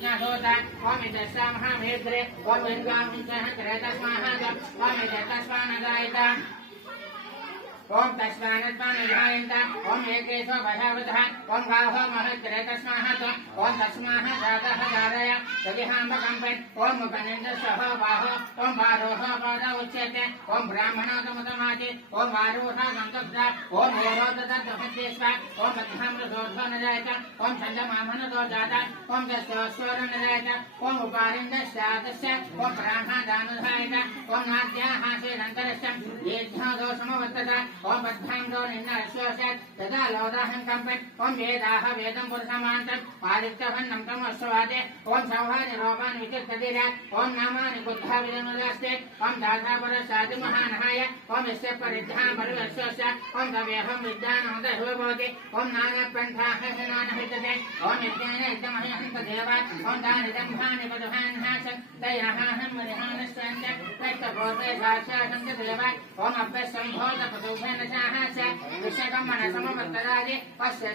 विज्ञासोता ओम इदस्सा महामेत्रे ओम वेदांसः त्रयतस्माः ओम इदस्मानदायिता ओम तस्मानत्मानधायन्त ओम एकेशो भयावतः ओम गावो महत्रेतस्माः ओम तस्माः जातः जातय तदिहाम्बकम्पे ओम मुखनिन्दसः बाहो ओम बारोह पाद उच्यते ओम ब्राह्मणोतमतमाति ओम वारोह गन्तब्दा ओम होरोदतद्वहत्यस्व ओम मध्यामृतोर्ध्वो न जायत ओम छन्दमामनतो जात ओम दस्योस्वरो न जायत ओम उपारिन्दस्यातस्य ओम प्राणादानुधायत ओम नाद्याहासेदन्तरस्य येध्यादोषमवर्तत ओम बद्धांगो निन्नश्वसत् तदा लोदाहं कंपत् ओम वेदाः वेदं पुरुषमान्तम् आदित्यवन्नं तमस्वादे ओम सौहानि रोपान् विचित्तदिरात् ओम नामानि बुद्धा विदनुदास्ते ओम दातापरसादि महानहाय ओम यस्य परिद्धां परिवर्षस्य ओम तवेहं विद्यानोदभवति ओम नानापन्थाः हिनानहितते ओम यज्ञेन इदमहं तदेवात् ओम दानिदम्भानि पदभान्हासन् तैरहाहं मरिहानस्सन्त तैस्तभोते साक्षासं च देवात् ओम अभ्यसम्भोत पदुभेन चाहास विषकं मनसमवर्तदादि पश्य